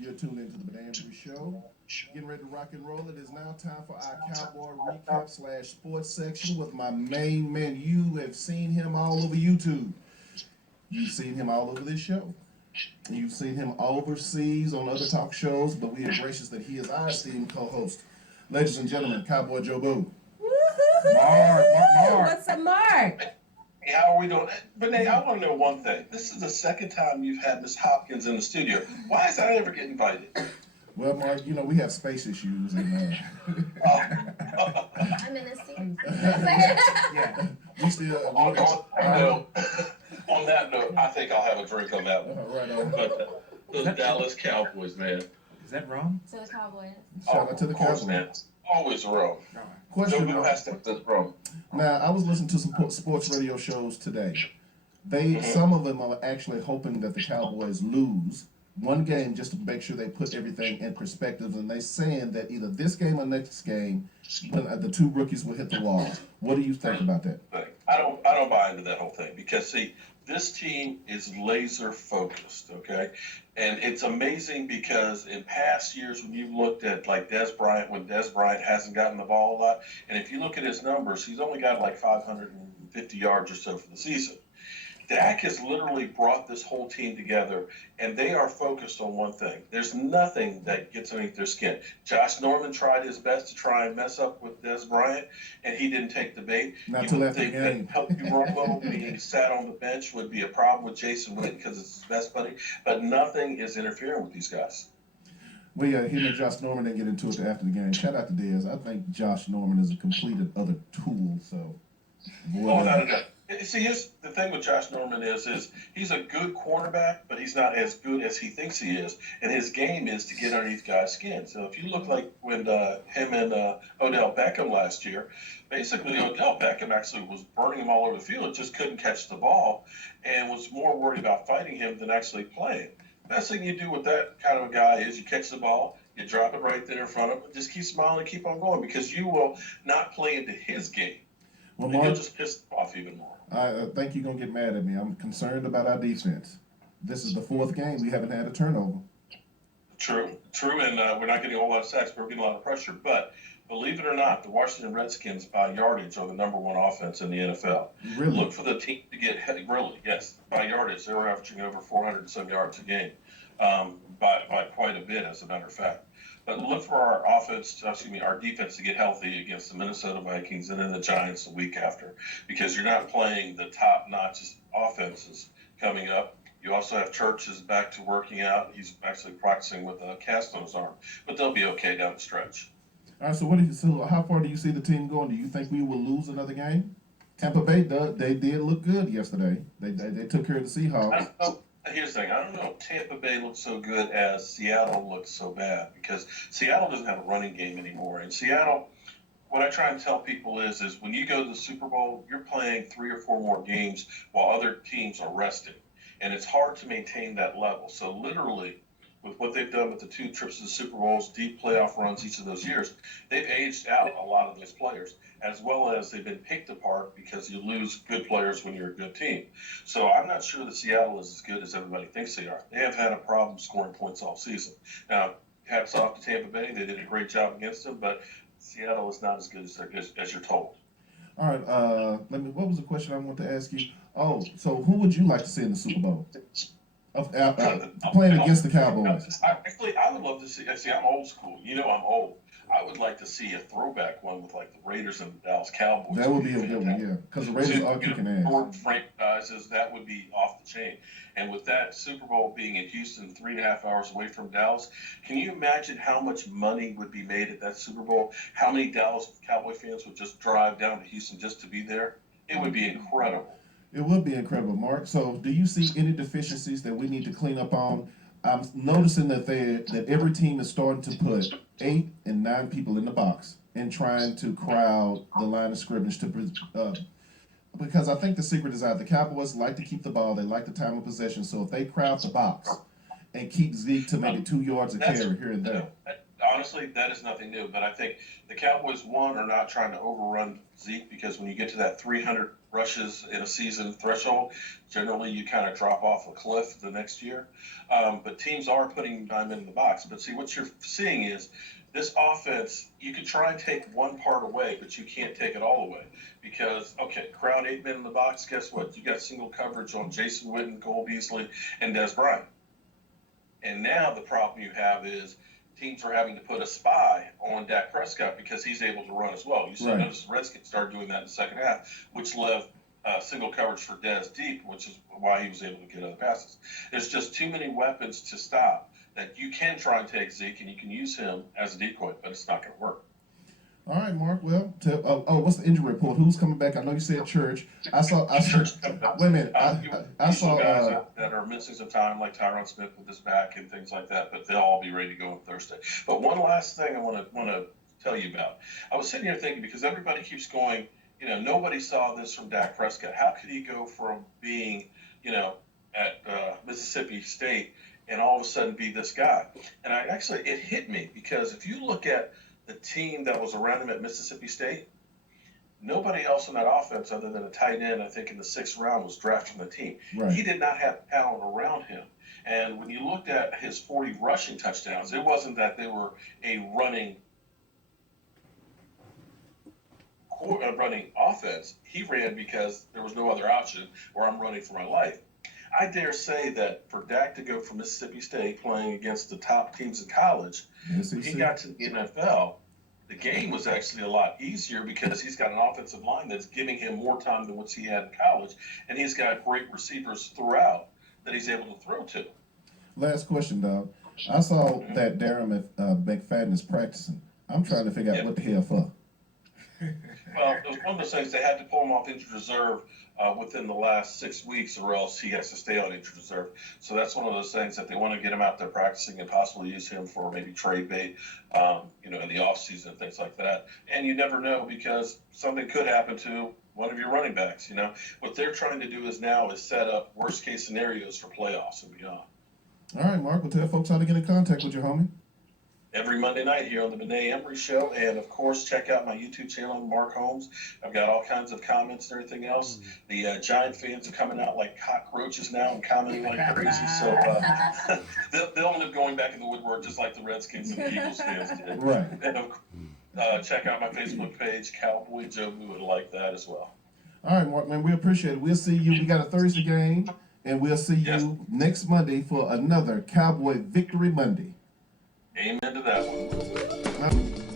You're tuned into the Benet Embry Show. Getting ready to rock and roll. It is now time for our Cowboy recap slash sports section with my main man. You have seen him all over YouTube. You've seen him all over this show. You've seen him overseas on other talk shows, but we are gracious that he is our esteemed co-host. Ladies and gentlemen, Cowboy Jobu. Woohoo! Mark. What's up, Mark? Hey, how are we doing? Renee, I want to know one thing. This is the second time you've had Miss Hopkins in the studio. Why is I ever get invited? Well, Mark, you know we have space issues, and I'm in a seat. yeah, we still. On that note, I think I'll have a drink on that one. Right on. But those Dallas Cowboys, man. Is that wrong? To the Cowboys. Shout out to the Of course, Cowboys. man. Always wrong. Question. Jobu has to this wrong. Now, I was listening to some sports radio shows today. Some of them are actually hoping that the Cowboys lose one game just to make sure they put everything in perspective. And they're saying that either this game or next game, the two rookies will hit the wall. What do you think about that? I don't buy into that whole thing because see, this team is laser focused, okay? And it's amazing because in past years when you've looked at like Des Bryant, when Des Bryant hasn't gotten the ball a lot, and if you look at his numbers, he's only got like 550 yards or so for the season. Dak has literally brought this whole team together, and they are focused on one thing. There's nothing that gets underneath their skin. Josh Norman tried his best to try and mess up with Des Bryant, and he didn't take the bait. Not You till would after the think that game. help you run well being sat on the bench would be a problem with Jason Witten because it's his best buddy, but nothing is interfering with these guys. Well, yeah, him and Josh Norman didn't get into it after the game. Shout out to Dez. I think Josh Norman is a completed other tool. So, Oh, no. See, here's the thing with Josh Norman is he's a good cornerback, but he's not as good as he thinks he is. And his game is to get underneath guys' skin. So if you look like when him and Odell Beckham last year, basically Odell Beckham actually was burning him all over the field, just couldn't catch the ball, and was more worried about fighting him than actually playing. Best thing you do with that kind of a guy is you catch the ball, you drop it right there in front of him, just keep smiling and keep on going because you will not play into his game. well, And you'll Mark, just piss him off even more. I think you're gonna get mad at me. I'm concerned about our defense. This is the fourth game we haven't had a turnover. True, and we're not getting a whole lot of sacks, but we're getting a lot of pressure. But believe it or not, the Washington Redskins by yardage are the number one offense in the NFL. Really? Look for the team to get really, yes, by yardage. They're averaging over 400 and some yards a game, by quite a bit, as a matter of fact. But look for our defense to get healthy against the Minnesota Vikings and then the Giants the week after, because you're not playing the top-notch offenses coming up. You also have Churches back to working out. He's actually practicing with a cast on his arm, but they'll be okay down the stretch. All right. So how far do you see the team going? Do you think we will lose another game? Tampa Bay, they did look good yesterday. They took care of the I Seahawks. don't know. Here's the thing. I don't know if Tampa Bay looks so good as Seattle looks so bad because Seattle doesn't have a running game anymore. And Seattle, what I try and tell people is when you go to the Super Bowl, you're playing 3 or 4 more games while other teams are resting. And it's hard to maintain that level. So literally, with what they've done with the 2 trips to the Super Bowls, deep playoff runs each of those years, they've aged out a lot of those players, as well as they've been picked apart because you lose good players when you're a good team. So I'm not sure that Seattle is as good as everybody thinks they are. They have had a problem scoring points all season. Now, hats off to Tampa Bay. They did a great job against them, but Seattle is not as good as you're told. All right. What was the question I want to ask you? Oh, so who would you like to see in the Super Bowl? Playing against the Cowboys. I would love to see. See, I'm old school. You know, I'm old. I would like to see a throwback one with like the Raiders and the Dallas Cowboys. That would be a good one, yeah. Because the Raiders are kicking ass. Short franchises, that would be off the chain. And with that Super Bowl being in Houston, 3.5 hours away from Dallas, can you imagine how much money would be made at that Super Bowl? How many Dallas Cowboy fans would just drive down to Houston just to be there? It would be incredible. It would be incredible, Mark. So, do you see any deficiencies that we need to clean up on? I'm noticing that every team is starting to put 8 and 9 people in the box and trying to crowd the line of scrimmage because I think the secret is out. The Cowboys like to keep the ball. They like the time of possession. So if they crowd the box and keep Zeke to maybe 2 yards of carry here and there. honestly, that is nothing new. But I think the Cowboys, one, are not trying to overrun Zeke, because when you get to that 300 rushes in a season threshold, generally you kind of drop off a cliff the next year. But teams are putting him in the box. But see, what you're seeing is this offense, you can try and take one part away, but you can't take it all away. Because, okay, crowd 8 men in the box, guess what? You got single coverage on Jason Witten, Cole Beasley, and Des Bryant. And now the problem you have is teams are having to put a spy on Dak Prescott because he's able to run as well. You saw notice the Redskins started doing that in the second half, which left single coverage for Des deep, which is why he was able to get other passes. There's just too many weapons to stop that you can try and take Zeke, and you can use him as a decoy, but it's not going to work. All right, Mark. Well, what's the injury report? Who's coming back? I know you said Church. I saw. Wait a minute. I saw guys that are missing some time, like Tyron Smith with his back and things like that, but they'll all be ready to go on Thursday. But one last thing I want to tell you about. I was sitting here thinking, because everybody keeps going, nobody saw this from Dak Prescott. How could he go from being, at Mississippi State and all of a sudden be this guy? And it hit me, because if you look at the team that was around him at Mississippi State, nobody else in that offense other than a tight end, I think in the 6th round, was drafted from the team. Right. He did not have talent around him. And when you looked at his 40 rushing touchdowns, it wasn't that they were a running offense. He ran because there was no other option, or I'm running for my life. I dare say that for Dak to go from Mississippi State playing against the top teams in college, when he got to the NFL, the game was actually a lot easier, because he's got an offensive line that's giving him more time than what he had in college, and he's got great receivers throughout that he's able to throw to. Last question, Doug. I saw that Darren McFadden is practicing. I'm trying to figure out what the hell for. Well, it was one of those things. They had to pull him off injured reserve within the last 6 weeks, or else he has to stay on injured reserve. So that's one of those things that they want to get him out there practicing and possibly use him for maybe trade bait, in the offseason and things like that. And you never know, because something could happen to one of your running backs. What they're trying to do is set up worst case scenarios for playoffs and beyond. All right, Mark. Well, tell folks how to get in contact with you, homie. Every Monday night here on the Benet Embry Show. And, of course, check out my YouTube channel, Mark Holmes. I've got all kinds of comments and everything else. The Giant fans are coming out like cockroaches now and commenting like crazy. So they'll end up going back in the woodwork just like the Redskins and the Eagles fans did. Right. And check out my Facebook page, Cowboy Jobu, and like that as well. All right, Mark, man, we appreciate it. We'll see you. We got a Thursday game, and we'll see you next Monday for another Cowboy Victory Monday. Amen to that one.